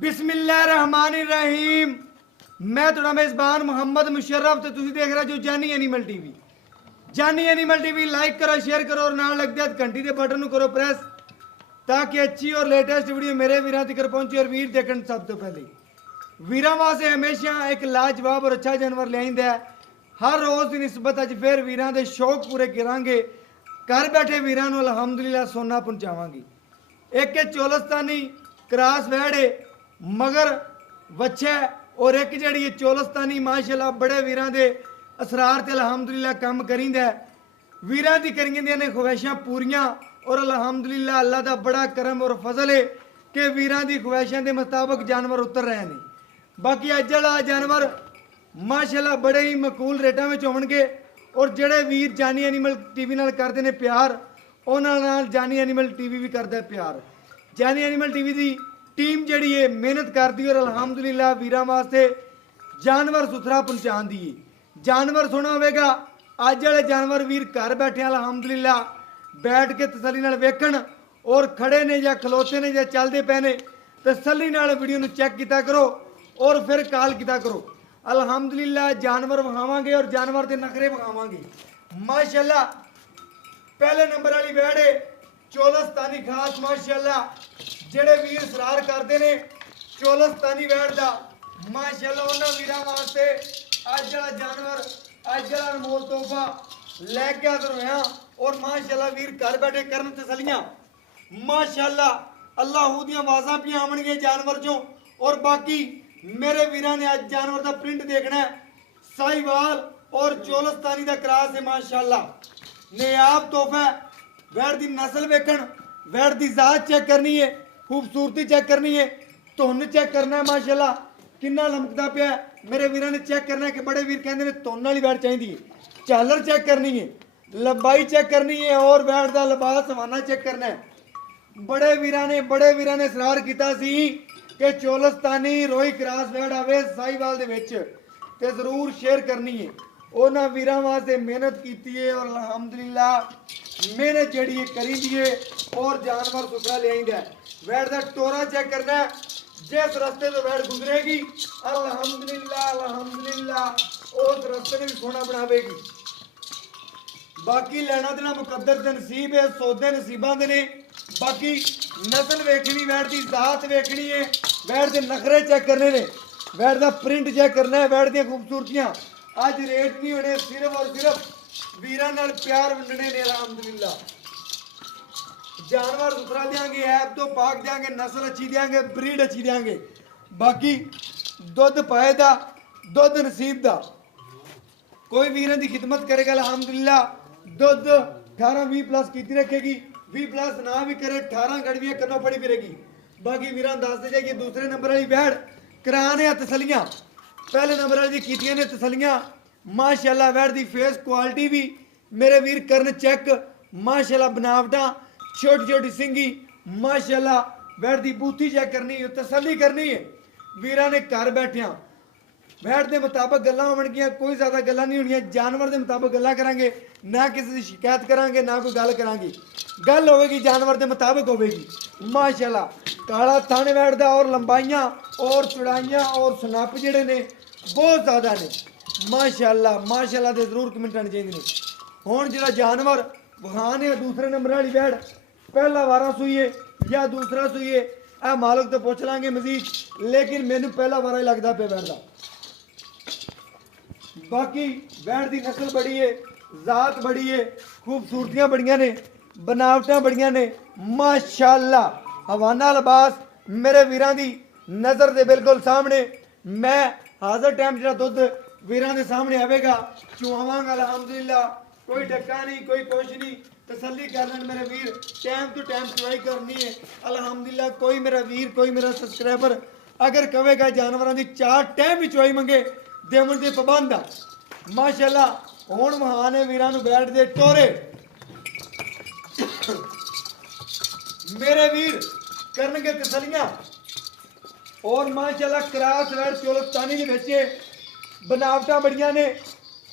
बिस्मिल्लाहिर्रहमानिर्रहीम। मैं थोड़ा मेज़बान मोहम्मद मुशर्रफ तो तुम देख रहे जो जानी एनिमल टीवी। जानी एनिमल टीवी लाइक करो, शेयर करो और नाल लग दिया घंटी के बटन करो प्रेस ताकि अच्छी और लेटेस्ट वीडियो मेरे वीरों तक पहुंचे। और वीर देखने सब तो पहले वीरों वास्ते हमेशा एक लाजवाब और अच्छा जानवर लिया है। हर रोज़ की निस्बत अज फिर वीरों के शौक पूरे करांगे। घर बैठे वीरों को अलहमदुलिल्लाह सोना पहुँचावांगी। एक चोलस्तानी क्रास वैड़ मगर वच्छा और एक जी चोलस्तानी माशाल्लाह बड़े वीरों के असरार से अलहमदुलिल्लाह काम करींदा है। वीरों की करियां ने ख्वाहिशां पूरियां और अलहमदुलिल्लाह अल्लाह का बड़ा करम और फजल है कि वीरों की ख्वाहिशां के मुताबिक जानवर उतर रहे हैं। बाकी अज वाला जानवर माशाल्लाह बड़े ही मकूल रेटा में होणगे और जेड़े वीर जानी एनिमल टीवी नाल करते हैं प्यार उन्हां नाल जानी एनिमल टीवी भी करता है प्यार। जानी एनिमल टीवी की टीम जी है मेहनत करती और अलहमदुलिल्लाह वीरों वास्ते जानवर सुथरा पहुँचाती है। जानवर सोना होगा अज वाले जानवर वीर घर बैठे अलहमदुलिल्लाह बैठ के तसली नाल वेखण और खड़े ने या खलोते ने या चलते पे ने तसली नाल वीडियो में चेक किया करो और फिर कॉल किया करो। अलहमदुलिल्लाह जानवर विखावांगे और जानवर के नखरे विखावांगे। माशाल्लाह पहले नंबर वाली वैड़ है चोलस्तानी खास माशाल्लाह जेड़े वीर सरार करते हैं चोलस्तानी वैड़ का माशाल्लाह उन्होंने वीरों वास्ते अज वाला जानवर अज वाला अनमोल तोहफा लैके हाजिर होया। और माशाल्लाह वीर घर बैठे करन तसलियां माशाल्लाह अल्लाह दियां आवाज़ां भी आवणगियां जानवर चों। और बाकी मेरे वीरों ने अज जानवर का प्रिंट देखना है साहिवाल और चोलस्तानी का क्रास है माशाल्लाह नायाब तोहफा। वैड़ की नस्ल वेखण वैड़ की जात चेक करनी है खूबसूरती चेक करनी है धुन चेक करना है माशाल्लाह किन्ना लमकदा पिया मेरे वीरों ने चेक करना है कि बड़े वीर कहते हैं धुन वाली वैड़ चाहिए। झालर चेक करनी है लंबाई चेक करनी है और वैड़ का लिबास हवाना चेक करना है। बड़े वीरों ने इसरार किया सी कि चोलस्तानी रोई क्रास वैड़ आवे साहिवाल दे विच ते जरूर शेयर करनी है। उन्होंने वीरों वास्ते मेहनत की है और अलहमदुलिल्लाह मेहनत जी करी दी है और जानवर सुथरा लिया है। वैड़ का टोरा चेक करना है जिस रस्ते तो वैड़ गुजरेगी अल्हम्दुलिल्लाह उस रस्ते ने भी सोना बनावेगी। बाकी लेना देना मुकद्दर के नसीब है सौदे नसीबा के ने। बाकी नस्ल वेखनी वैड़ की जात वेखनी है वैड़ के नखरे चेक करने ने वैड़ का प्रिंट चेक करना है वैड़ दी खूबसूरतियां। अज रेट नहीं होने सिर्फ और सिर्फ वीरों नाल प्यार वंडने ने अलहमदुलिल्लाह। जानवर सुथरा देंगे ऐप तो पाक देंगे नस्ल अच्छी देंगे ब्रीड अच्छी देंगे। बाकी दुध पाए दा दुध नसीब दा कोई वीरों की खिदमत करेगा अलहमदुलिल्लाह दुध 18-20 प्लस की रखेगी 20 प्लस ना भी करे 18 गड़वियाँ करना पड़ी फिरेगी। बाकी वीरों दसते जाइए दूसरे नंबर वाली वैड़ कराने तसलियां पहले नंबर वाली कीतियां ने तसलियां माशाल्लाह वैड़ की फेस क्वालिटी भी मेरे वीर करन चेक माशाल्लाह बनावटा छोटी छोटी सिंगी माशाल्लाह वैड़ की बूथी चेक करनी है तसली करनी है। वीरों ने घर बैठिया वैड़ के मुताबिक गल्लां होणगियां कोई ज़्यादा गल्लां नहीं होणियां जानवर के मुताबिक गल्लां करांगे ना किसी की शिकायत करांगे ना कोई गल करांगे गल होगी जानवर के मुताबिक होगी। माशाल्लाह काला थन वैड़ दा और लंबाइयां और चौड़ाइयां और सनप जिहड़े ने बहुत ज़्यादा ने माशाल्लाह माशाल्लाह दे जरूर कमेंट आने चाहिए ने। हुण जिहड़ा जानवर वहान है दूसरे नंबर वाली वैड़ पहला वारा सूईए या दूसरा सूईए आ मालक तो पूछ लांगे मजीद लेकिन मैनू पहला वारा ही लगता पे वैड़ दा। बाकी वैड़ की नस्ल बड़ी है जात बड़ी है खूबसूरतियां बड़ियां ने बनावटां बड़ियां ने माशाल्लाह हवाना लिबास मेरे वीरों की नज़र के बिल्कुल सामने। मैं हाजिर टाइम जो दुध वीरों के सामने आएगा चुआवांगा अलहमदुलिल्लाह कोई डक्का नहीं कोई कुछ नहीं तसली कर लें मेरे वीर टाइम टू टाइम चुवाई करनी है अलहमदुलिल्लाह। कोई मेरा वीर कोई मेरा सब्सक्राइबर अगर कहेगा जानवरों की 4 टाइम भी चुवाई मंगे देवन के पाबंद आ माशाल्लाह। हुण महान है वीरों बैठ दे टोरे मेरे वीर करनगे तसलियां और माशाल्लाह क्रास वैड़ चोलस्तानी के बच्चे बनावटां बड़ियां ने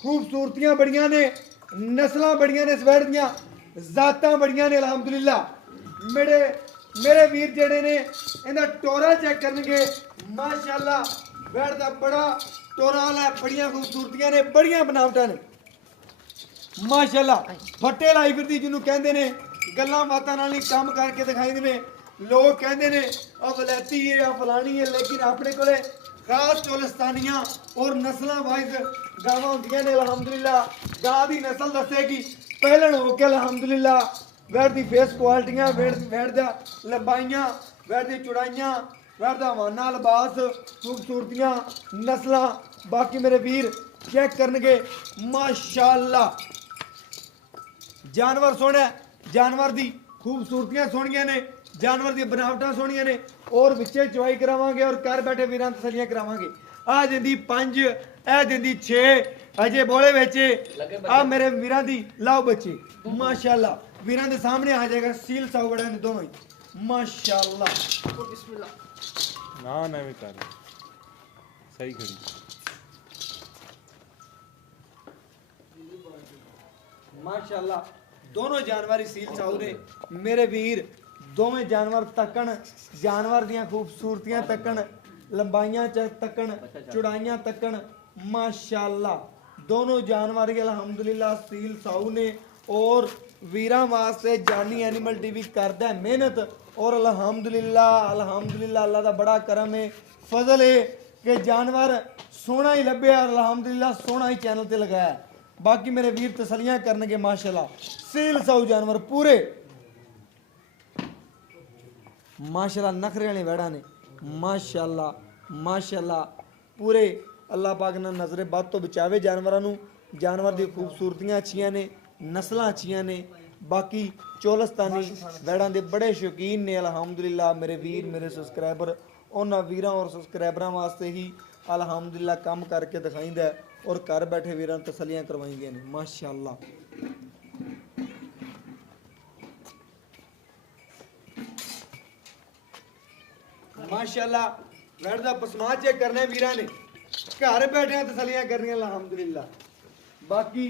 खूबसूरतियां बड़ियां ने नस्लां बड़ियां ने इस वैड़ दियां जातां बड़ियां ने अलहमदुलिल्लाह। मेरे ਮੇਰੇ ਵੀਰ ਜਿਹੜੇ ਨੇ ਇਹਦਾ ਟੋਰਾ ਚੈੱਕ ਕਰਨਗੇ ਮਾਸ਼ਾਅੱਲਾ ਵੈੜ ਦਾ ਬੜਾ ਟੋਰਾ ਵਾਲਾ ਬੜੀਆਂ ਖੂਬਸੂਰਤੀਆਂ ਨੇ ਬੜੀਆਂ ਬਣਾਵਟਾਂ ਨੇ ਮਾਸ਼ਾਅੱਲਾ ਫੱਟੇ ਲਾਈ ਫਿਰਦੀ ਜਿਹਨੂੰ ਕਹਿੰਦੇ ਨੇ ਗੱਲਾਂ ਬਾਤਾਂ ਨਾਲ ਨਹੀਂ ਕੰਮ ਕਰਕੇ ਦਿਖਾਈਦੇ ਨੇ ਲੋਕ ਕਹਿੰਦੇ ਨੇ ਆ ਵਲੈਤੀ ਹੈ ਆ ਫਲਾਣੀ ਹੈ ਲੇਕਿਨ ਆਪਣੇ ਕੋਲੇ ਖਾਸ ਚੋਲਸਤਾਨੀਆਂ ਔਰ ਨਸਲਾਂ ਵਾਈਜ਼ ਗਾਵਾਂ ਹੁੰਦੀਆਂ ਨੇ ਅਲਹਮਦੁਲਿਲਾ ਗਾਂ ਦੀ ਨਸਲ ਦੱਸੇਗੀ ਪਹਿਲਣ ਹੋ ਕੇ ਅਲਹਮਦੁਲਿਲਾ ਵੈੜ ਦੀ ਫੇਸ ਕੁਆਲਿਟੀਆਂ ਵੈੜ ਦਾ ਲੰਬਾਈਆਂ ਵੈੜ ਦੀ ਚੌੜਾਈਆਂ ਵੈੜ ਦਾ ਵਾਨਾ ਲਿਬਾਸ ਖੂਬਸੂਰਤੀਆਂ ਨਸਲਾਂ ਬਾਕੀ ਮੇਰੇ ਵੀਰ ਚੈੱਕ ਕਰਨਗੇ ਮਾਸ਼ਾਅੱਲਾ ਜਾਨਵਰ ਸੋਹਣਾ ਜਾਨਵਰ ਦੀ ਖੂਬਸੂਰਤੀਆਂ ਸੋਹਣੀਆਂ ਨੇ ਜਾਨਵਰ ਦੀ ਬਣਾਵਟਾਂ ਸੋਹਣੀਆਂ ਨੇ ਔਰ ਵਿੱਚੇ ਚੁਆਈ ਕਰਾਵਾਂਗੇ ਔਰ ਘਰ ਬੈਠੇ ਵੀਰਾਂ ਤਸੱਲੀਆਂ ਕਰਾਵਾਂਗੇ ਆ ਦਿੰਦੀ 5 ਇਹ ਦਿੰਦੀ 6 ਅਜੇ ਬੋਲੇ ਵਿੱਚ ਆ ਮੇਰੇ ਵੀਰਾਂ ਦੀ ਲਾਓ ਬੱਚੇ ਮਾਸ਼ਾਅੱਲਾ ਵੀਰਾਂ ਦੇ ਸਾਹਮਣੇ ਆ ਜਾਏਗਾ ਸੀਲ ਸਾਉਗੜਾ ਨੇ ਦੋਨੋਂ ਹੀ ਮਾਸ਼ਾਅੱਲਾ ਬਿਸਮਿਲ੍ਲਾ ਨਾ ਵੀ ਕਰ ਸਹੀ ਖੜੀ ਮਾਸ਼ਾਅੱਲਾ ਦੋਨੋਂ ਜਾਨਵਰ ਹੀ ਸੀਲ ਸਾਉ ਨੇ ਮੇਰੇ ਵੀਰ ਦੋਵੇਂ ਜਾਨਵਰ ਤੱਕਣ ਜਾਨਵਰ ਦੀਆਂ ਖੂਬਸੂਰਤੀਆਂ ਤੱਕਣ ਲੰਬਾਈਆਂ ਚ ਤੱਕਣ ਚੌੜਾਈਆਂ ਤੱਕਣ ਮਾਸ਼ਾਅੱਲਾ ਦੋਨੋਂ ਜਾਨਵਰ ਹੀ ਅਲਹਮਦੁਲਿਲਾ ਸੀਲ ਸਾਉ ਨੇ ਔਰ ਵੀਰਾਂ ਵਾਸਤੇ ਜਾਨੀ ਐਨੀਮਲ ਟੀਵੀ ਕਰਦਾ ਮਿਹਨਤ ਔਰ ਅਲਹਮਦੁਲਿਲਾ ਅੱਲਾਹ ਦਾ ਬੜਾ ਕਰਮ ਹੈ ਫਜ਼ਲ ਹੈ ਕਿ ਜਾਨਵਰ ਸੋਹਣਾ ਹੀ ਲੱਭਿਆ ਅਲਹਮਦੁਲਿਲਾ ਸੋਹਣਾ ਹੀ ਚੈਨਲ ਤੇ ਲਗਾਇਆ ਬਾਕੀ ਮੇਰੇ ਵੀਰ ਤਸੱਲੀਆਂ ਕਰਨਗੇ ਮਾਸ਼ਾਅੱਲਾ ਸੀਲ ਸਾਉ ਜਾਨਵਰ ਪੂਰੇ माशाल्लाह नखरे वाले वैड़ा ने माशाल्लाह पूरे अल्लाह पाक ने नजरे बद तो बचावे जानवरों नू जानवर दी खूबसूरतियां अच्छियां ने नस्लां अच्छियां ने बाकी चोलस्तानी वैड़ां दे बड़े शौकीन ने अल्हम्दुलिल्लाह मेरे वीर मेरे सबसक्राइबर उन्हां वीरां और सबसक्राइबरां वास्ते ही अल्हम्दुलिल्लाह काम करके दिखाइंदा और घर बैठे वीरां तसल्लियां करवाइंदियां ने माशाल्लाह माशाअल्लाह वैड़ दा पसमा चेक करने वीरां ने घर बैठे तसलियां करनियां अल्हम्दुलिल्लाह बाकी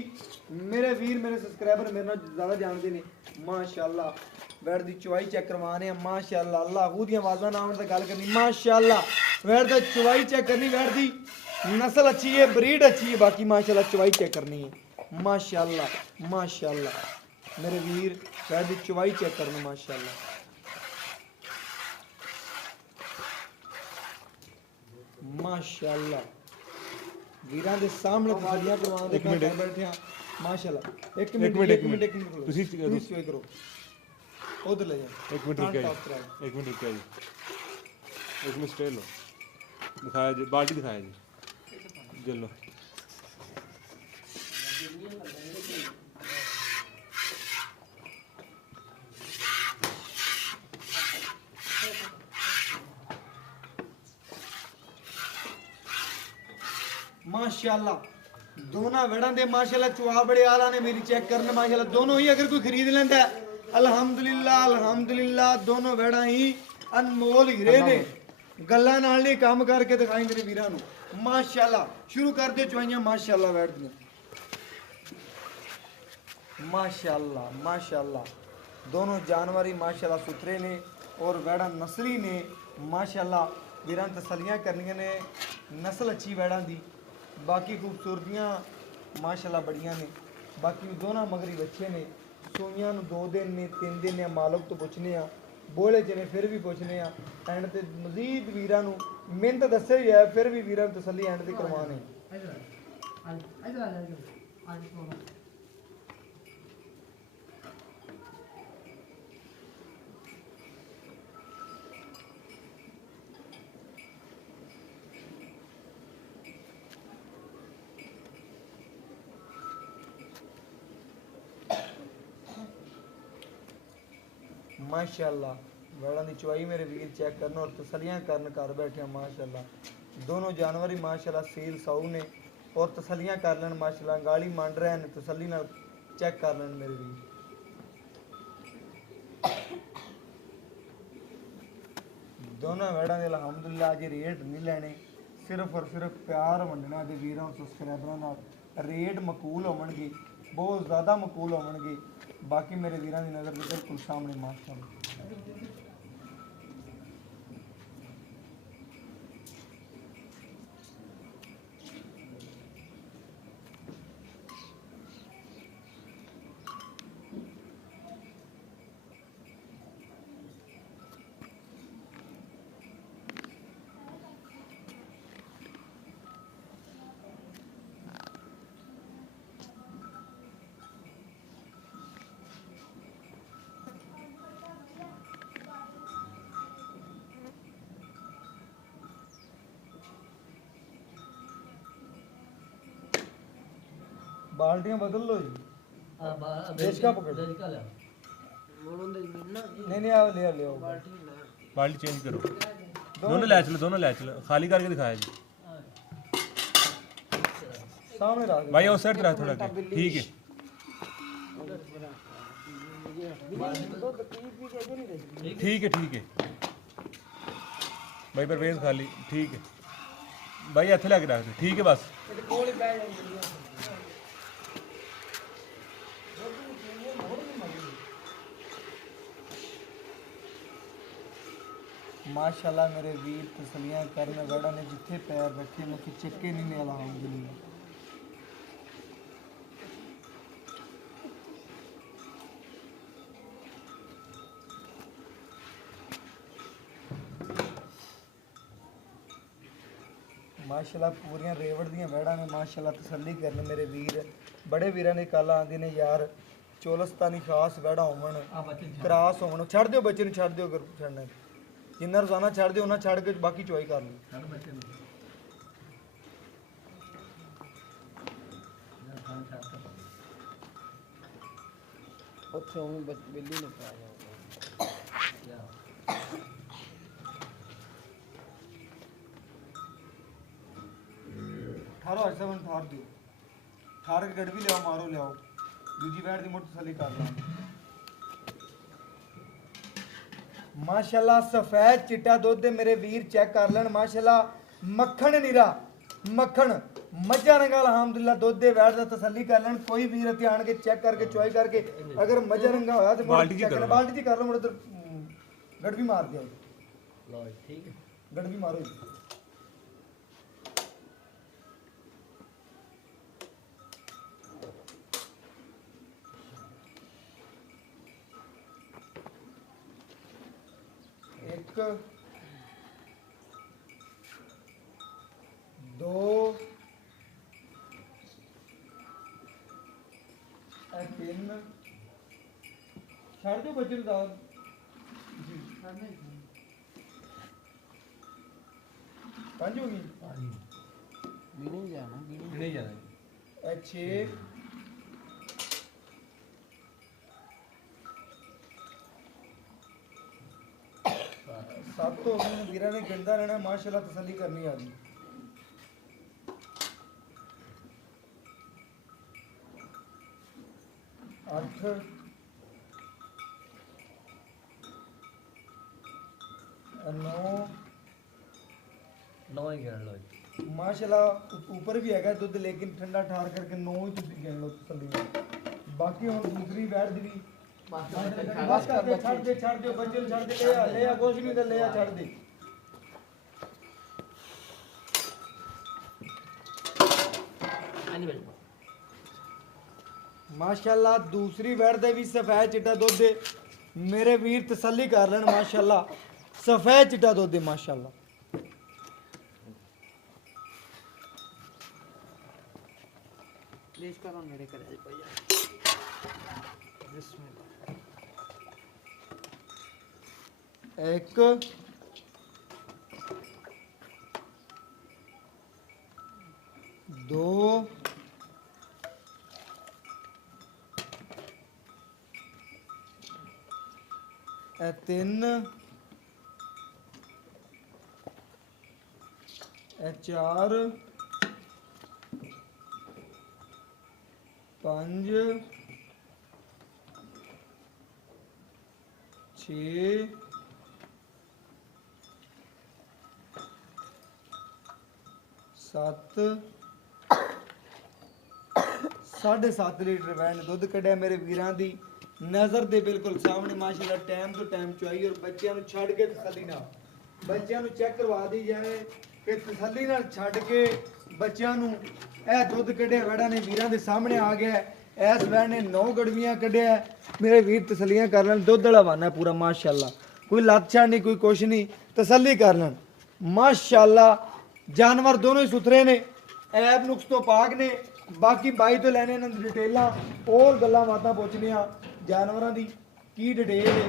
मेरे वीर मेरे सब्सक्राइबर मेरे नाल ज़्यादा जानते ने माशाअल्लाह वैड़ दी चवाई चेक करवाने माशाअल्लाह अल्लाह हू दी आवाज़ां नाल ते गल करनी माशाअल्लाह वैड़ दा चवाई चेक करनी वैड़ दी नस्ल अच्छी है ब्रीड अच्छी है बाकी माशाअल्लाह चवाई चेक करनी है माशाअल्लाह मेरे वीर वैड़ दी चवाई चेक करनी माशाअल्लाह माशाअल्लाह वीरां दे सामने तसल्लियां करवाने दे घर बैठे हैं माशाअल्लाह एक मिनट ਤੁਸੀਂ चेक करो उधर ले जा एक मिनट रुकिए जी एक मिनट स्टे लो दिखाया जी बाल्टी दिखाया जी जल लो माशाअल्लाह दोनों वेड़ां दे माशाअल्लाह चुआ बड़े आला ने मेरी चेक करने माशाअल्लाह दोनों ही अगर कोई खरीद लेंदा अल्हम्दुलिल्लाह दोनों वेड़ां ही अनमोल हीरे ने गल्लां नाल नहीं काम करके दिखाइंदे ने वीरां नू माशाअल्लाह शुरू कर दे चुआइयां माशाअल्लाह वैड़ दी माशाअल्लाह दोनों जानवर ही माशाअल्लाह सुथरे ने और वेड़ां नस्ली ने माशाअल्लाह वीरां तसल्लियां करनियां ने नस्ल अच्छी वेड़ां दी बाकी खूबसूरतियां माशाअल्लाह बढ़िया ने बाकी दोनों मगरी बच्चे ने सूइयां नू 2 दिन ने 3 दिन ने मालक तो पुछने आ बोले च ने फिर भी पुछने आ एंड ते मजीद वीरां नू मिहनत दस्से ही है फिर भी वीरां तसल्ली एंड ते करवाने माशाअल्लाह वेड़ां दी चवाई मेरे वीर चेक करना और तसल्लियां करन घर बैठे माशाअल्लाह दोनों जानवर ही माशाअल्लाह सील साऊ ने और तसल्लियां कर लेन माशाअल्लाह गाली मंड रहे हैं तसल्ली नाल चेक कर लेन मेरे वीर दोनों वेड़ां दे अल्हम्दुलिल्लाह अज रेट नहीं लेने सिर्फ और सिर्फ प्यार वंडना दे वीरां सबसक्राइबरां नाल रेट मकूल होवणगे बहुत ज़्यादा मकूल होवणगे बाकी मेरे वीरां दी नज़र बिल्कुल सामने माशाअल्लाह ਬਾਲਟੀਆਂ ਬਦਲ ਲਓ ਜੀ ਦੇਸ਼ ਕਾ ਪਕੜ नहीं नहीं आओ ले आओ बाल्टी चेंज करो दोनों ले चलो खाली करके दिखाया जी सामने रख दो भाई उस साइड रहा थोड़ा के ठीक है ठीक है भाई परवेज खाली ठीक है भाई इत्थे लैके रख दे ठीक है बस माशाल्लाह मेरे वीर तसलियां करने वड़ा ने जिथे पैर रखे मैं कि चक्के नहीं ने अल्हम्दुलिल्लाह माशाल्लाह पूरियां रेवड़ दियां वड़ा ने माशाल्लाह तसल्ली करने मेरे वीर बड़े वीरां ने कल आंदे ने यार चोलस्तानी खास वड़ा होवन क्रास होवन छड़ दियो बच्चे नु छड़ दियो अगर छड़ना जिन्ना रोजाना छड़ दियो उन्ना छड़ के बाकी चोई कर लो ਉੱਥੇ ਉਹ ਬਿੱਲੀ ਨੇ ਪਾਇਆ ਠਾਰੋ ਅੱਜ ਸਵਨ ਠਾਰ ਦਿਓ ਠਾਰ ਕੇ ਗੜ ਵੀ ਲਿਆਓ ਮਾਰੋ ਲਿਆਓ ਦੂਜੀ ਵੈਟ ਦੀ ਮੋਟ ਤਸੱਲੀ ਕਰ ਲਾਂ ਮਾਸ਼ਾਅੱਲਾ ਸਫੈਦ ਚਿੱਟਾ ਦੁੱਧ ਦੇ ਮੇਰੇ ਵੀਰ ਚੈੱਕ ਕਰ ਲੈਣ ਮਾਸ਼ਾਅੱਲਾ ਮੱਖਣ ਨੀਰਾ ਮੱਖਣ ਮੱਝਾਂ ਰੰਗਾ ਅਲਹਮਦੁਲਿਲਾ ਦੁੱਧ ਦੇ ਵੈਟ ਦਾ ਤਸੱਲੀ ਕਰ ਲੈਣ ਕੋਈ ਵੀਰ ਇੱਥੇ ਆਣ ਕੇ ਚੈੱਕ ਕਰਕੇ ਚੁਆਈ ਕਰਕੇ ਅਗਰ ਮੱਝਾਂ ਰੰਗਾ ਹੋਇਆ ਤੇ ਬਾਲਟੀ ਜੀ ਕਰ ਲਓ ਮੁੜ ਗੜ ਵੀ ਮਾਰ ਦਿਓ ਲਓ ਠੀਕ ਹੈ ਗੜ ਵੀ ਮਾਰੋ ਜੀ एक दो तीन छाड़ दो बच्चे दाल जी पांच होगी नहीं जाना छः सब तो वीरा ने गिनता रहना माशाल्लाह तसल्ली करनी आ गई अठ नौ ही गिन लो माशाल्लाह ऊपर भी है दुध लेकिन ठंडा ठार करके 9 ही तुम गिन लो तसल्ली बाकी हम दूसरी बैठ दी बस कर दे छड़ दे बच्चे छड़ दे ले आ कुछ नहीं तो ले आ छड़ दे माशाल्लाह दूसरी बैठ दे भी सफेद चिट्टा दुध दे मेरे वीर तसल्ली कर लेन माशाल्लाह सफेद चिट्टा दुध दे माशाल्लाह प्लीज करो मेरे करे भैया बिस्मिल्लाह एक दो तीन चार पांच छः सत्त 7.5 लीटर वैन दुध कढ़िया मेरे वीरां दी नज़र दे बिल्कुल सामने माशाल्लाह टाइम तो टाइम चुआई और बच्चों को छड़ के तसल्ली ना बच्चों को चेक करवा दी जाए कि तसल्ली ना छड़ के बच्चों को यह दुध कढ़िया वैड़ा ने वीरां दे सामने आ गया इस वैन ने 9 गड़वियां कढ़िया मेरे वीर तसल्लियां कर लें दुध वाला वाना पूरा माशाल्लाह कोई लत छड़ नहीं कोई कुछ नहीं तसल्ली कर लें माशाल्लाह जानवर दोनों ही सुथरे ने ऐब नुक्स तो पाक ने बाकी बाई तो लैने इन्हां दी डिटेलां और गल्लां बातां पुछनियां जानवरां दी की डिटेल है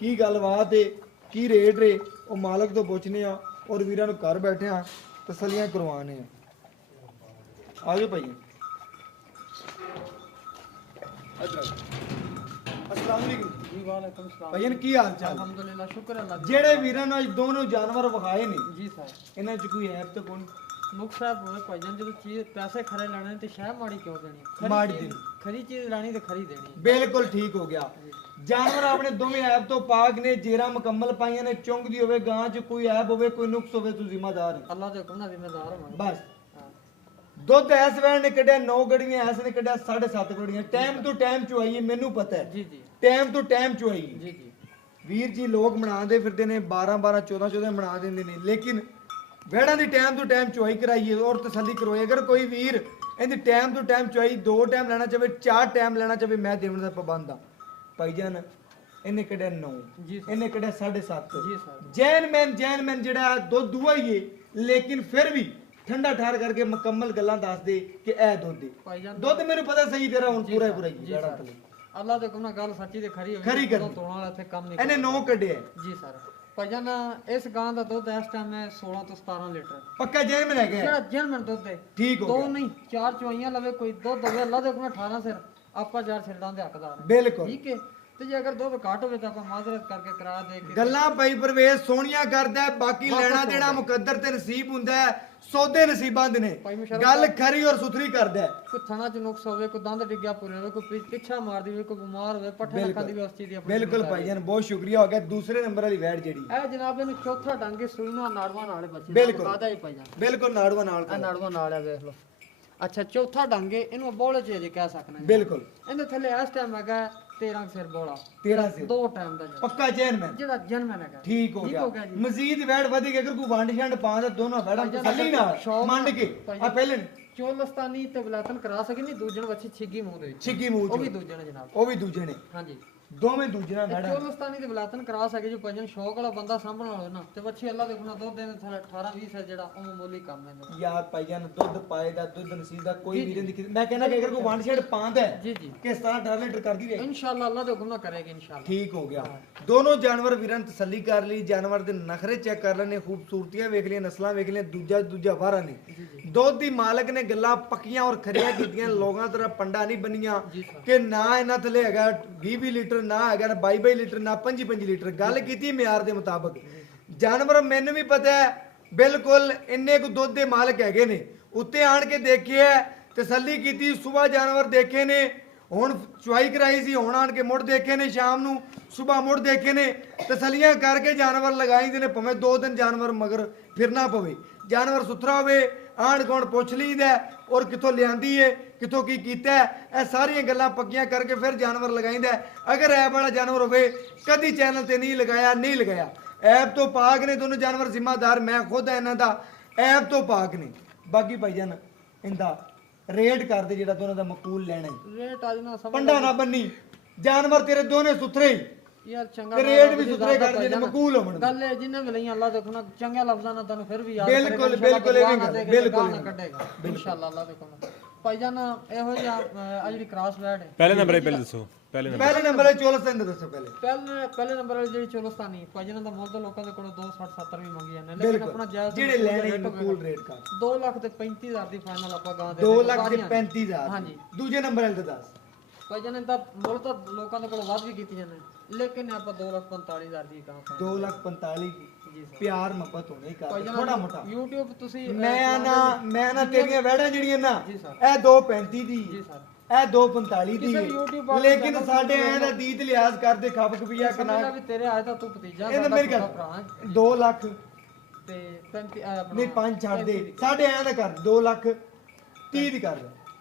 की गलबात है की रेट है वो मालक तो पुछने और वीरां नूं घर बैठे तसल्लियां करवाने आ जाओ भाई अस्सलाम वालेकुम जी वालेकुम सलाम ਭਾਈਨ ਕੀ ਹਾਲ ਚਾਲ अल्हम्दुलिल्लाह शुक्र है अल्लाह का। ਜਿਹੜੇ ਵੀਰਾਂ ਨੂੰ ਅੱਜ ਦੋਨੋਂ ਜਾਨਵਰ ਵਿਖਾਏ ਨੇ जी सर ਇਹਨਾਂ 'ਚ ਕੋਈ ਐਪ ਤਾਂ ਕੋਈ ਮੁਖ ਸਾਹਿਬ ਹੋਏ ਭਾਈਜਾਨ ਜਦੋਂ ਚੀਜ਼ ਪੈਸੇ ਖਰੇ ਲੈਣੇ ਤੇ ਸ਼ਾਇਦ ਮਾੜੀ ਕਿਉਂ ਦੇਣੀ ਖਰੀ ਮਾੜੀ ਚੀਜ਼- ਦੇਣੀ। ਖਰੀ ਚੀਜ਼ ਲੈਣੀ ਤੇ ਖਰੀ ਦੇਣੀ ਬਿਲਕੁਲ ਠੀਕ ਹੋ ਗਿਆ ਜਾਨਵਰ ਆਪਣੇ ਦੋਵੇਂ ਐਪ ਤੋਂ ਪਾਕ ਨੇ ਜੇਰਾ ਮੁਕੰਮਲ ਪਾਈਆਂ ਨੇ ਚੁੰਗ ਦੀ ਹੋਵੇ ਗਾਂ 'ਚ ਕੋਈ ਐਪ ਹੋਵੇ ਕੋਈ ਨੁਕਸ ਹੋਵੇ ਤੂੰ ਜ਼ਿੰਮੇਦਾਰ ਹੈ ਅੱਲਾਹ ਦੇ ਹੁਕਮ ਨਾਲ ਜ਼ਿੰਮੇਦਾਰ ਹਾਂ ਬਸ ਹਾਂ। ਦੁੱਧ ਐਸ ਵੈਣ ਨੇ ਕੱਢਿਆ 9 ਗੜੀਆਂ ਐਸ ਨੇ ਕੱਢਿਆ 7.5 ਗੜੀਆਂ ਟਾਈਮ ਤੋਂ ਟਾਈਮ ਚੁਆਈਏ ਮੈਨੂੰ ਪਤਾ ਹੈ ਜੀ ਜੀ ਟਾਈਮ ਤੋਂ ਟਾਈਮ ਚੁਆਈਏ ਜੀ ਜੀ ਵੀਰ ਜੀ ਲੋਕ ਬਣਾਉਂਦੇ ਫਿਰਦੇ ਨੇ 12 14 14 ਬਣਾ ਦਿੰਦੇ ਨੇ ਲੇਕਿਨ ਵਹਿੜਾਂ ਦੀ ਟਾਈਮ ਤੋਂ ਟਾਈਮ ਚੁਆਈ ਕਰਾਈਏ ਔਰ ਤਸੱਲੀ ਕਰੋਏ ਅਗਰ ਕੋਈ ਵੀਰ ਇਹਦੀ ਟਾਈਮ ਤੋਂ ਟਾਈਮ ਚੁਆਈ 2 ਟਾਈਮ ਲੈਣਾ ਚਾਹੇ 4 ਟਾਈਮ ਲੈਣਾ ਚਾਹੇ ਮੈਂ ਦੇਵਣ ਦਾ ਪਾਬੰਦ ਆ ਭਾਈਜਾਨ ਇਹਨੇ ਕੱਢਿਆ 9 ਜੀ ਸਰ ਇਹਨੇ ਕੱਢਿਆ 7.5 ਜੀ ਸਰ ਜੈਨਮੈਨ ਜਿਹੜਾ ਦੁੱਧ ਦੂਆ ਹੀ ਏ ਲੇਕਿਨ ਫਿਰ ਵੀ ਠੰਡਾ ਠਾਰ ਕਰਕੇ ਮੁਕੰਮਲ ਗੱਲਾਂ ਦੱਸ ਦੇ ਕਿ ਇਹ ਦੁੱਧ ਏ ਭਾਈਜਾਨ ਦੁੱਧ ਮੈਨੂੰ ਪਤਾ ਸਹੀ ਤੇਰਾ ਹੁਣ ਪੂਰਾ ਹੀ ਪੂਰਾ ਹੀ ਜੀ ਵਹਿੜਾਂ ਸਰ ਥੱਲੇ। ਅੱਲਾਹ ਦੇ ਹੁਕਮ ਨਾਲ ਗੱਲ ਸੱਚੀ ਤੇ ਖਰੀ ਹੋਈ ਖਰੀ ਕਰਨੀ। ਤੋੜਨ ਵਾਲਾ ਇੱਥੇ ਕੰਮ ਨਹੀਂ ਇਹਨੇ 9 ਕੱਢਿਆ ਜੀ ਸਰ ਭਾਈਜਾਨ ਇਸ ਗਾਂ ਦਾ ਦੁੱਧ ਇਸ ਟਾਈਮ ਹੈ 16 ਤੋਂ 17 ਲੀਟਰ ਪੱਕਾ ਜੈਨਮੈਨ ਹੈਗਾ ਜਿਹੜਾ ਜਨਮਨ ਦੁੱਧ ਹੈ ਠੀਕ ਹੋ ਦੋ ਗਿਆ ਨਹੀਂ 4 ਚੁਆਈਆਂ ਲਵੇ ਕੋਈ ਦੁੱਧ ਹੋਵੇ ਅੱਲਾਹ ਦੇ ਹੁਕਮ ਨਾਲ 18 ਸਿਰ ਆਪਾਂ 4 ਸਿਰਾਂ ਦੇ ਹੱਕਦਾਰ ਹਾਂ। ਬਿਲਕੁਲ ਠੀਕ ਹੈ ਤੇ ਜੇ ਅਗਰ ਦੁੱਧ ਘੱਟ ਹੋਵੇ ਤਾਂ ਆਪਾਂ ਮਾਜ਼ਰਤ ਕਰਕੇ ਕਰਾ ਦੇ ਕੇ ਗੱਲਾਂ ਭਾਈ ਪਰਵੇਜ਼ ਸੋਹਣੀਆਂ ਕਰਦਾ ਹੈ, ਬਾਕੀ ਲੈਣਾ ਦੇਣਾ ਮੁਕੱਦਰ ਤੇ ਨਸੀਬ ਹੁੰਦਾ ਹੈ, ਸੌਦੇ ਨਸੀਬਾਂ ਦੇ ਨੇ ਭਾਈ ਮੁਸ਼ਰਫ ਗੱਲ ਖਰੀ ਔਰ ਸੁਥਰੀ ਕਰਦਾ ਹੈ। ਕੋਈ ਥਣਾ ਚ ਨੁਕਸ ਹੋਵੇ ਕੋਈ ਦੰਦ ਡਿੱਗਿਆ ਪੂਰੇ ਹੋਵੇ ਕੋਈ ਪਿੱਛਾ ਮਾਰਦੀ ਹੋਵੇ ਕੋਈ ਬਿਮਾਰ ਹੋਵੇ ਪੱਠੇ ਰੱਖਣ ਦੀ ਵੀ ਉਸ ਚੀਜ਼ ਦੀ ਆਪਣੀ ਬਿਲਕੁਲ ਭਾਈਜਾਨ ਬਹੁਤ ਸ਼ੁਕਰੀਆ ਹੋ ਗਿਆ ਦੂਸਰੇ ਨੰਬਰ ਵਾਲੀ ਵੈੜ ਜਿਹੜੀ ਇਹ ਜਨਾਬ ਇਹਨੂੰ ਚੌਥਾ ਡਾਂਗੇ ਸੂਈਨਾ ਨਾੜਵਾ ਨਾਲੇ ਬੱਚੇ ਬਿਲਕੁਲ। ਕਾਦਾ ਹੀ ਪਾਈ ਜਾਣ ਬਿਲਕੁਲ ਨਾੜਵਾ ਨਾਲ ਇਹ ਕਰ। ਨਾੜਵਾ ਨਾਲ ਆ ਵੇਖ ਲਓ ਅੱਛਾ ਚੌਥਾ ਡਾਂਗੇ ਇਹਨੂੰ ਬੋਲੇ ਚ ਜੇ ਕਹਿ ਸਕਣਾ ਜੀ। ਬਿਲਕੁਲ ਇਹਦੇ ਥੱਲੇ ਇਸ ਟਾਈਮ ਹੈਗਾ 13 ਸਿਰ ਬੋਲਾ 13 ਸੇ ਦੋ ਟਾਈਮ ਦਾ ਪੱਕਾ ਚੈਨਮੈਨ ਜਿਹੜਾ ਜਨਮਨ ਹੈਗਾ ਠੀਕ ਹੋ ਠੀਕ ਗਿਆ ਹੋ ਗਿਆ ਜੀ। ਮਜ਼ੀਦ ਵੈੜ ਵਧੀ ਅਗਰ ਕੋਈ ਵੰਡ ਛੰਡ ਪਾ ਦੇ ਦੋਨੋਂ ਵੈੜਾਂ ਭਾਈਜਾਨ ਤਸੱਲੀ ਨਾਲ ਸ਼ੌਕ ਮੰਡ ਕੇ ਆ ਪਹਿਲੇ ਚੋਲਸਤਾਨੀ ਤੇ ਬਲਾਤਨ ਕਰਾ ਸਕੇ ਨਹੀਂ ਦੂਜਣ ਵੱਛੀ ਛਿੱਗੀ ਮੂੰਹ ਦੇ ਵਿੱਚ ਛਿੱਗੀ ਮੂੰਹ ਉਹ ਵੀ ਚ ਦੂਜੇ ਨੇ ਜਨਾਬ ਉਹ ਵੀ ਦੂਜੇ ਨੇ ਹਾਂਜੀ ਦੋਵੇਂ ਦੂਜੇ ਨਾਲ ਵੈੜਾਂ ਚੋਲਸਤਾਨੀ ਤੇ ਬਲਾਤਨ ਕਰਾ ਸਕੇ ਜੋ ਭਜਨ ਸ਼ੌਕ ਵਾਲਾ ਬੰਦਾ ਸਾਂਭਣ ਵਾਲਾ ਨਾ ਤੇ ਵੱਛੀ ਅੱਲਾ ਦੇ ਗੁਣਾ ਦੁੱਧ ਦੇਣ ਥਲੇ 18 20 ਹੈ ਜਿਹੜਾ ਉਹ ਮਾਮੂਲੀ ਕੰਮ ਹੈ ਇਹਦਾ। ਯਾਰ ਭਾਈਜਾਨ ਦੁੱਧ ਪਾਏ ਦਾ ਦੁੱਧ ਨਸੀਬ ਦਾ ਕੋਈ ਵੀਰੇ ਦੀ ਮੈਂ ਕਹਿੰਦਾ ਕਿ ਅਗਰ ਕੋਈ ਵੰਡ ਛੰਡ ਪਾਉਂਦਾ ਹੈ ਜੀ ਜੀ ਕਿ 17 ਲੀਟਰ ਕਰਦੀ ਰਹੇ ਇਨਸ਼ਾਅੱਲਾ ਅੱਲਾ ਦੇ ਹੁਕਮ ਨਾਲ ਕਰੇਗੀ ਇਨਸ਼ਾਅੱਲਾ ਠੀਕ ਹੋ ਗਿਆ ਦੋਨੋਂ ਜਾਨਵਰ ਵੀਰਾਂ ਨੇ ਤਸੱਲੀ ਕਰ ਲਈ ਜਾਨਵਰ ਦੇ ਨਖਰੇ ਚੈੱਕ ਕਰ ਲੈਣੇ ਖੂਬਸੂਰਤੀਆਂ ਵੇਖ ਲਈਆਂ ਨਸਲਾਂ ਵੇਖ ਲਈਆਂ ਦੂਜਾ ਵਾਰਾ ਨੇ ਦੁੱਧ ਦੀ ਮਾਲਕ ਨੇ ਗੱਲਾਂ ਪੱਕੀਆਂ ਔਰ ਖਰੀਆਂ ਕੀਤੀਆਂ ਲੋਕਾਂ ਤਰ੍ਹਾਂ ਪੰਡਾ ਨਹੀਂ ਬਣੀਆਂ ਜੀ ਸਰ ਕਿ ਨਾ ਇਹਨਾਂ ਥੱਲੇ ਹੈਗਾ 20 ਲੀਟਰ ਨਾ ਹੈਗਾ 22 ਲੀਟਰ ਨਾ 25 ਲੀਟਰ ਗੱਲ ਕੀਤੀ ਮਿਆਰ ਦੇ ਮੁਤਾਬਕ ਜਾਨਵਰ ਮੈਨੂੰ ਵੀ ਪਤਾ ਹੈ ਬਿਲਕੁਲ ਇੰਨੇ ਕੁ ਦੁੱਧ ਦੇ ਮਾਲਕ ਹੈਗੇ ਨੇ ਉੱਤੇ ਆਣ ਕੇ ਦੇਖਿਆ ਤਸੱਲੀ ਕੀਤੀ ਸਵੇਰ ਜਾਨਵਰ ਦੇਖੇ ਨੇ ਹੁਣ ਚੁਆਈ ਕਰਾਈ ਸੀ ਹੁਣ ਆਣ ਕੇ ਮੁੜ ਦੇਖੇ ਨੇ ਸ਼ਾਮ ਨੂੰ ਸਵੇਰ ਮੁੜ ਦੇਖੇ ਨੇ ਤਸੱਲੀਆਂ ਕਰਕੇ ਜਾਨਵਰ ਲਗਾਈਦੇ ਨੇ ਭਾਵੇਂ 2 ਦਿਨ ਜਾਨਵਰ ਮਗਰ ਫਿਰਨਾ ਪਵੇ ਜਾਨਵਰ ਸੁਥਰਾ ਹੋਵੇ ਆਂਢ ਗੁਆਂਢ ਪੁੱਛ ਲਈਦਾ ਔਰ ਕਿੱਥੋਂ ਲਿਆਂਦੀ ਏ ਕਿੱਥੋਂ ਕੀ ਕੀਤਾ ਹੈ, ਇਹ ਸਾਰੀਆਂ ਗੱਲਾਂ ਪੱਕੀਆਂ ਕਰਕੇ ਫਿਰ ਜਾਨਵਰ ਲਗਾਈਦਾ ਅਗਰ ਐਪ ਵਾਲਾ ਜਾਨਵਰ ਹੋਵੇ ਕਦੀ ਚੈਨਲ ਤੇ ਨਹੀਂ ਲਗਾਇਆ ਐਪ ਤੋਂ ਪਾਕ ਨੇ ਦੋਨੋਂ ਜਾਨਵਰ ਜ਼ਿੰਮੇਦਾਰ ਮੈਂ ਖੁਦ ਹਾਂ ਇਹਨਾਂ ਦਾ ਐਪ ਤੋਂ ਪਾਕ ਨੇ ਬਾਕੀ ਭਾਈਜਾਨ ਇਹਦਾ ਰੇਟ ਕਰਦੇ ਜਿਹੜਾ ਦੋਨਾਂ ਦਾ ਮਕੂਲ ਲੈਣਾ ਹੈ। ਰੇਟ ਅੱਜ ਨਾ ਸਮਝ ਪੰਡਾ ਨਾ ਬੰਨੀ ਜਾਨਵਰ ਤੇਰੇ ਦੋਨੇ ਸੁਥਰੇ ਹੀ ਯਾਰ ਚੰਗਾ ਤੇ ਰੇਟ ਵੀ ਸੁਥਰੇ ਕਰ ਜਿਹੜੇ ਮਕੂਲ ਹੋਣ ਗੱਲ ਹੈ ਜਿੰਨੇ ਵੀ ਲਈਆਂ ਅੱਲਾ ਦੇ ਹੁਕਮ ਨਾਲ ਚੰਗੇ ਲਫ਼ਜ਼ਾਂ ਨਾਲ ਤੁਹਾਨੂੰ ਫਿਰ ਵੀ ਯਾਦ ਬਿਲਕੁਲ, ਕਰੇਗਾ, ਬਿਲਕੁਲ, ਇਨਸ਼ਾਅੱਲਾ ਇਹ ਵੀ ਗੱਲ, ਦੁਆ ਨਾ ਬਿਲਕੁਲ, ਦੇਗਾ, ਕੱਢੇਗਾ ਇਨਸ਼ਾਅੱਲਾ ਅੱਲਾ ਦੇ ਹੁਕਮ ਨਾਲ ਭਾਈਜਾਨ ਇਹੋ ਜਿਹਾ ਆ ਜਿਹੜੀ ਕ੍ਰਾਸ ਵੈਡ ਹੈ ਪਹਿਲੇ ਨੰਬਰ ਪਹਿਲੇ ਦੱਸੋ ਪਹਿਲੇ ਨੰਬਰ ਪਹਿਲੇ ਨੰਬਰ ਤੇ 14 ਦਾ ਦੱਸੋ ਪਹਿਲੇ ਪਹਿਲੇ ਨੰਬਰ ਵਾਲੀ ਜਿਹੜੀ ਚੋਲਸਤਾਨੀ ਭਾਈਜਾਨ ਦਾ ਮੁੱਲ ਤਾਂ ਲੋਕਾਂ ਦੇ ਕੋਲੋਂ 260-70 ਵੀ ਮੰਗੀ ਜਾਂਦੇ ਨੇ ਲੇਕਿਨ ਆਪਣਾ ਜਾਇਜ਼ ਜਿਹੜੇ ਲੈਣੇ ਮਕੂਲ ਰੇਟ ਕਰ 2 ਲੱਖ ਤੇ 35,000 ਦੀ ਫਾਈਨਲ ਆਪਾਂ ਗਾਂ ਦੇ 2 ਲੱਖ ਤੇ 35,000 ਹਾਂਜੀ। ਦੂਜੇ ਨੰਬਰ ਵਾਲੇ ਤੇ ਦੱਸ ਭਾਈਜਾਨ ਇਹਦਾ ਮੁੱਲ ਤਾਂ ਲੋਕਾਂ ਦੇ ਕੋਲੋਂ ਵੱਧ ਵੀ ਕੀਤੀ ਜਾਂਦੇ ਨੇ ਲੇਕਿਨ ਆਪਾਂ 2,45,000 ਦੀ ਗਾਂ ਪਾਈ 2,45,000 ਜੀ ਸਰ ਪਿਆਰ ਮੁਹੱਬਤ ਹੋਣੀ ਕਰ ਭਾਈਜਾਨ ਥੋੜਾ ਮੋਟਾ YouTube ਤੁਸੀਂ ਮੈਂ ਨਾ ਤੇਰੀਆਂ ਵੈੜਾਂ ਜਿਹੜੀਆਂ ਨਾ ਜੀ ਸਰ ਇਹ 2,35 ਦੀ ਜੀ ਸਰ ਇਹ 2,45 ਦੀ ਕਿਸੇ ਹੈ। ਵੀ YouTube ਵਾਲੇ ਲੇਕਿਨ ਸਾਡੇ ਐਂ ਦਾ ਦੀਦ ਲਿਆਜ਼ ਕਰਦੇ ਖੱਪ ਖਪੀਆ ਸਮਝ ਲੈ ਵੀ ਤੇਰੇ ਆਏ ਤਾਂ ਤੂੰ ਭਤੀਜਾ ਇਹਦਾ ਸਾਡਾ ਮੇਰੀ ਛੋਟਾ ਗੱਲ ਭਰਾ ਹੈ 2 ਲੱਖ ਤੇ 35 ਆਪਣਾ ਨਹੀਂ 5 ਛੱਡ ਦੇ ਸਾਡੇ ਐਂ ਦਾ ਕਰ 2 ਲੱਖ 30 ਦੀ ਕਰ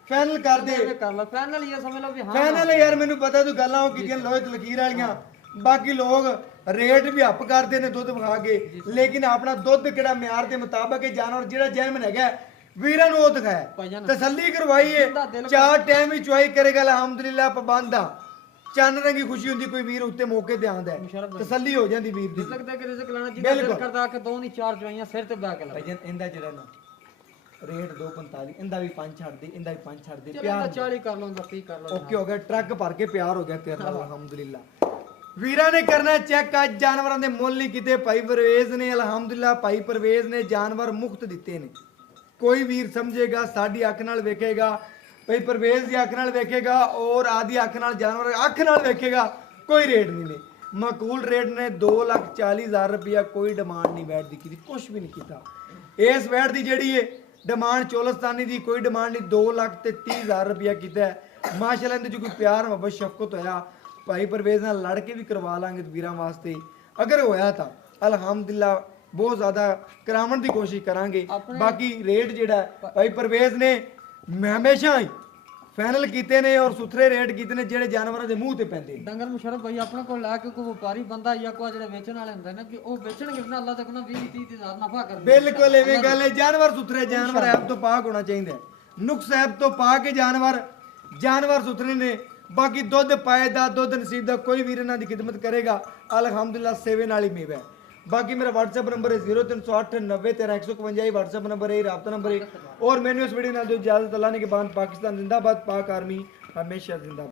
ਫਾਈਨਲ ਕਰ ਦੇ ਇਹ ਕਰ ਲਾ ਫਾਈਨਲ ਇਹ ਸਮਝ ਲਓ ਵੀ ਹਾਂ ਫਾਈਨਲ ਯਾਰ ਮੈਨੂੰ ਪਤਾ ਤੂੰ ਗੱਲਾਂ ਉਹ ਕੀਤੀਆਂ ਲੋਹੇ ਤੇ ਲਕੀਰ ਵਾਲੀਆਂ ਬਾਕੀ ਲੋਕ ਰੇਟ ਵੀ ਅੱਪ ਕਰਦੇ ਨੇ ਦੁੱਧ ਵਿਖਾ ਕੇ ਲੇਕਿਨ ਆਪਣਾ ਦੁੱਧ ਕਿਹੜਾ ਮਿਆਰ ਦੇ ਮੁਤਾਬਕ ਹੈ ਜਾਨਵਰ ਜਿਹੜਾ ਜੈਮਨ ਹੈਗਾ ਵੀਰਾਂ ਨੂੰ ਉਹ ਦਿਖਾਇਆ ਭਾਈਜਾਨ ਤਸੱਲੀ ਕਰਵਾਈਏ 4 ਟਾਈਮ ਹੀ ਚੁਆਈ ਕਰੇਗਾ ਅਲਹਮਦੁਲਿਲਾ ਪਾਬੰਦ ਆ ਚੰਨ ਰੰਗੀ ਖੁਸ਼ੀ ਹੁੰਦੀ ਕੋਈ ਵੀਰ ਉੱਤੇ ਮੌਕੇ ਤੇ ਆਂਦਾ ਮੁਸ਼ਰਫ ਤਸੱਲੀ ਹੋ ਜਾਂਦੀ ਵੀਰ ਦੀ ਲੱਗਦਾ ਕਿ ਰਿਜ਼ਕ ਲੈਣਾ ਜਿੰਨਾ ਦਿਲ ਕਰਦਾ ਕਿ ਦੋ ਨਹੀਂ ਚਾਰ ਜਵਾਈਆਂ ਸਿਰ ਤੇ ਬੈ ਕੇ ਲਾ ਭਾਈਜਾਨ ਇਹਦਾ ਜਿਹੜਾ ਨਾ ਰੇਟ 245 ਇਹਦਾ ਵੀ 5 ਛੱਡ ਦੇ ਇਹਦਾ ਵੀ 5 ਛੱਡ ਦੇ ਚਲੋ ਪਿਆਰ 40 ਕਰ ਲਓ ਦਾ 30 ਕਰ ਲਓ ਓਕੇ ਹੋ ਗਿਆ ਟਰੱਕ ਭਰ ਕੇ ਪਿਆਰ ਹੋ ਗਿਆ ਤੇਰੇ ਨਾਲ ਅਲਹਮਦੁਲਿਲਾ ਵੀਰਾਂ ਨੇ ਕਰਨਾ ਚੈੱਕ ਅੱਜ ਜਾਨਵਰਾਂ ਦੇ ਮੁੱਲ ਨਹੀਂ ਕੀਤੇ ਭਾਈ ਪਰਵੇਜ਼ ਨੇ ਅਲਹਮਦੁਲਿਲਾ ਭਾਈ ਪਰਵੇਜ਼ ਨੇ ਜਾਨਵਰ ਮੁਫਤ ਦਿੱਤੇ ਨੇ ਕੋਈ ਵੀਰ ਸਮਝੇਗਾ ਸਾਡੀ ਅੱਖ ਨਾਲ ਵੇਖੇਗਾ ਭਾਈ ਪਰਵੇਜ਼ ਦੀ ਅੱਖ ਨਾਲ ਵੇਖੇਗਾ ਔਰ ਆਦੀ ਅੱਖ ਨਾਲ ਜਾਨਵਰ ਅੱਖ ਨਾਲ ਵੇਖੇਗਾ, ਕੋਈ ਰੇਟ ਨਹੀਂ ਨੇ। ਮਾਕੂਲ ਰੇਟ ਨੇ 2,40,000 ਰੁਪਇਆ, ਕੋਈ ਡਿਮਾਂਡ ਨਹੀਂ ਵੈਟ ਦੀ ਕੀਤੀ, ਕੁਝ ਵੀ ਨਹੀਂ ਕੀਤਾ। ਇਸ ਵੈਟ ਦੀ ਜਿਹੜੀ ਹੈ ਡਿਮਾਂਡ ਚੋਲਸਤਾਨੀ ਦੀ ਕੋਈ ਡਿਮਾਂਡ ਨਹੀਂ, 2,30,000 ਰੁਪਇਆ ਕੀਤਾ ਹੈ। ਮਾਸ਼ਾਅੱਲਾ ਇਹਦੇ 'ਚ ਕੋਈ ਪਿਆਰ ਮੁਹੱਬਤ ਸ਼ਫਕਤ ਹੋਇਆ ਭਾਈ ਪਰਵੇਜ਼ ਨਾਲ ਲੜ ਕੇ ਵੀ ਕਰਵਾ ਲਾਂਗੇ ਵੀਰਾਂ ਵਾਸਤੇ, ਅਗਰ ਹੋਇਆ ਤਾਂ ਅਲਹਮਦੁਲਿਲਾ ਬਹੁਤ ਜ਼ਿਆਦਾ ਕਰਾਉਣ ਦੀ ਕੋਸ਼ਿਸ਼ ਕਰਾਂਗੇ। ਬਾਕੀ ਰੇਟ ਜਿਹੜਾ ਭਾਈ ਪਰਵੇਜ਼ ਨੇ ਹਮੇਸ਼ਾ ਹੀ ਫਾਈਨਲ ਕੀਤੇ ਨੇ ਔਰ ਸੁਥਰੇ ਰੇਟ ਕੀਤੇ ਨੇ ਜਿਹੜੇ ਜਾਨਵਰਾਂ ਦੇ ਮੂੰਹ ਤੇ ਪੈਂਦੇ ਨੇ। ਡੰਗਰ ਮੁਸ਼ਰਫ ਭਾਈ ਆਪਣੇ ਕੋਲ ਲੈ ਕੇ ਕੋਈ ਵਪਾਰੀ ਬੰਦਾ ਜਾਂ ਕੋਈ ਜਿਹੜੇ ਵੇਚਣ ਵਾਲੇ ਹੁੰਦੇ ਨੇ ਕਿ ਉਹ ਵੇਚਣਗੇ ਨਾ, ਅੱਲਾਹ ਤੱਕ ਨਾ 20-30,000 ਨਫਾ ਕਰਨਗੇ। ਬਿਲਕੁਲ ਐਵੇਂ ਗੱਲ ਹੈ, ਜਾਨਵਰ ਸੁਥਰੇ, ਜਾਨਵਰ ਐਬ ਤੋਂ ਪਾਕ ਹੋਣਾ ਚਾਹੀਦਾ ਹੈ, ਨੁਕਸ ਐਬ ਤੋਂ ਪਾਕ ਕੇ ਜਾਨਵਰ ਸੁਥਰੇ ਨੇ। ਬਾਕੀ ਦੁੱਧ ਪਾਏਦਾ, ਦੁੱਧ ਨਸੀਬ ਦਾ ਕੋਈ ਵੀਰ ਇਹਨਾਂ ਦੀ ਖਿਦਮਤ ਕਰੇਗਾ ਅਲਹਮਦੁਲਿਲਾ ਸੇਵੇ ਨਾਲ ਹੀ ਮੇਵਾ ਹੈ। ਬਾਕੀ ਮੇਰਾ WhatsApp ਨੰਬਰ ਹੈ 0308901351, WhatsApp नंबर है, राब्ता नंबर है। और मैंने उस वीडियो ना जो इजाजत अल्लाह ने के बाद पाकिस्तान जिंदाबाद, पाक आर्मी हमेशा जिंदाबाद।